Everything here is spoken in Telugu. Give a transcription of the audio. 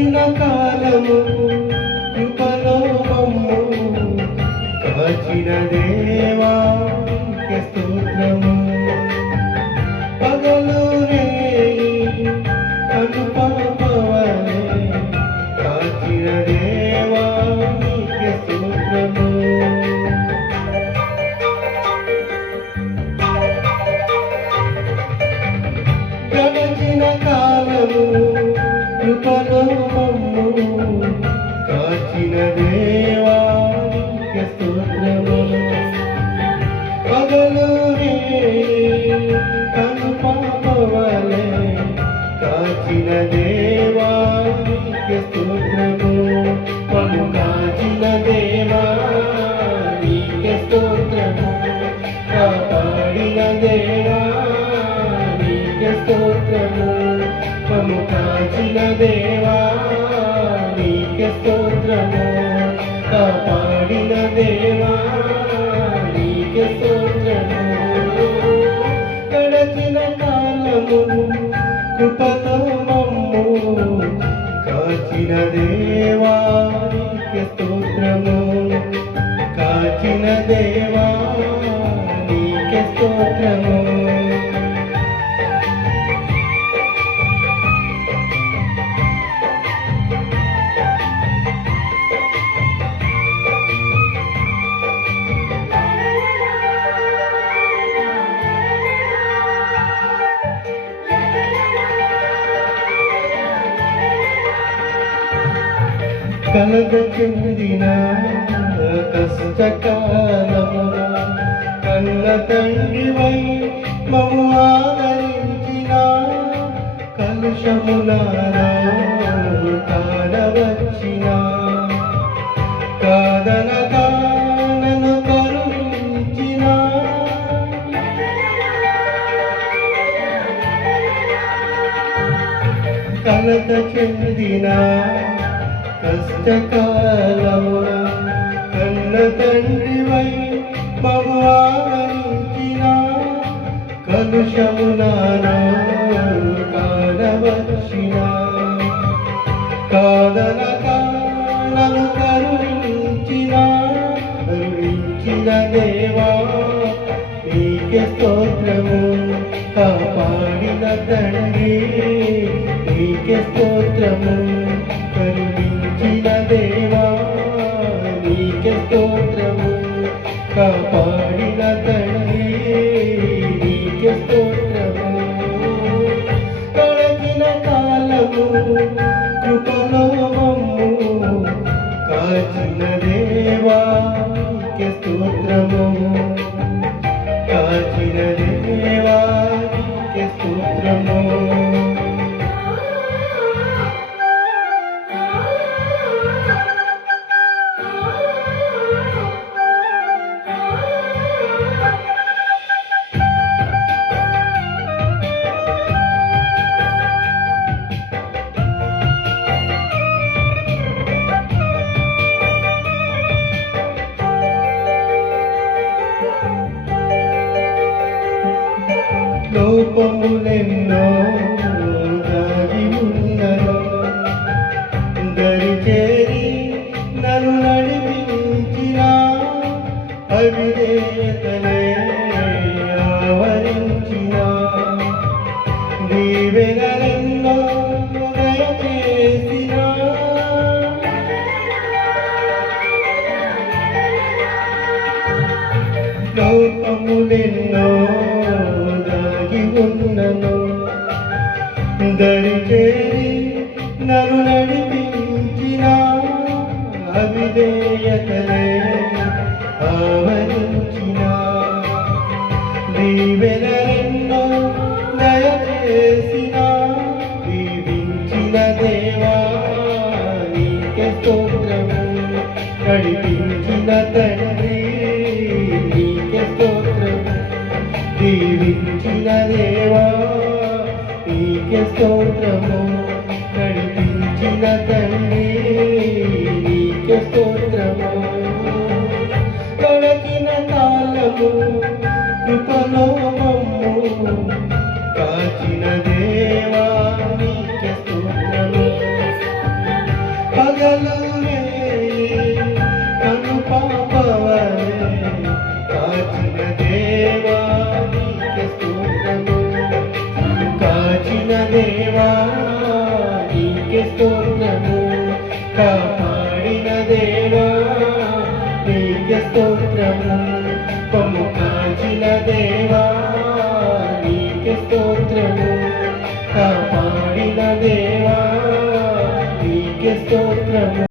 గడచిన కాలము కృపలో మమ్ము కాచిన దేవా నీకే స్తోత్రము. పగలు రేయి కనుపాపవలె కాచిన దేవా నీకే స్తోత్రము. గడచిన కాలము కృపలో మమ్ము కాచిన దేవా నీకే స్తోత్రము. పగలు రేయి కనుపాపవలె కాచిన దేవా నీకే స్తోత్రము. మమ్ము కాచిన దేవా నీకే స్తోత్రము. కాపాడిన దేవా నీకే స్తోత్రము. మమ్ము కాచిన దేవా నీకే స్తోత్రము. కాపాడిన దేవా నీకే స్తోత్రము. గడచిన కాలము కృపతో మమ్ము కాచిన దేవా నీకే స్తోత్రము. కాచిన దేవా నీకే స్తోత్రము. కలత చెందిన కష్టకాలమున కన్న తండ్రివై మమ్ము ఆదరించిన కలుషములారా కానవచ్చిన కాదనక నన్ను కరుణించిన కలత చెందిన కష్టకాలమున కన్న తండ్రివై మమ్ము ఆదరించిన కలుషములారా కానవచ్చిన కాదనక నన్ను కరుణించిన దేవా నీకే స్తోత్రము. కాపాడిన తండ్రి నీకే స్తోత్రము. కరుణించిన దేవా నీకే స్తోత్రము. కాపాడిన తండ్రి నీకే స్తోత్రము. గడచిన కాలము కృపలో మమ్ము కాచిన దేవా నీకే స్తోత్రము. కాచిన దేవా నీకే స్తోత్రము. లోపములెన్నో దాగి ఉన్నను దరిచేరి నన్ను నడిపించిన అవిధేయతనే ఆవరించిన దీవెనలెన్నో దయచేసిన లోపములెన్నో ఉన్నను దరిచేరి నన్ను నడిపించిన అవిధేయతనే ఆవరించిన దీవెనలెన్నో దయచేసిన దీవించిన దేవా నీకే స్తోత్రము. నడిపించిన తండ్రి నీకే స్తోత్రము. దీవించిన దేవా నీకే స్తోత్రము. నడిపించిన తండ్రి నీకే స్తోత్రము. గడచిన స్తోత్రము కొమ్ము కాచిన దేవా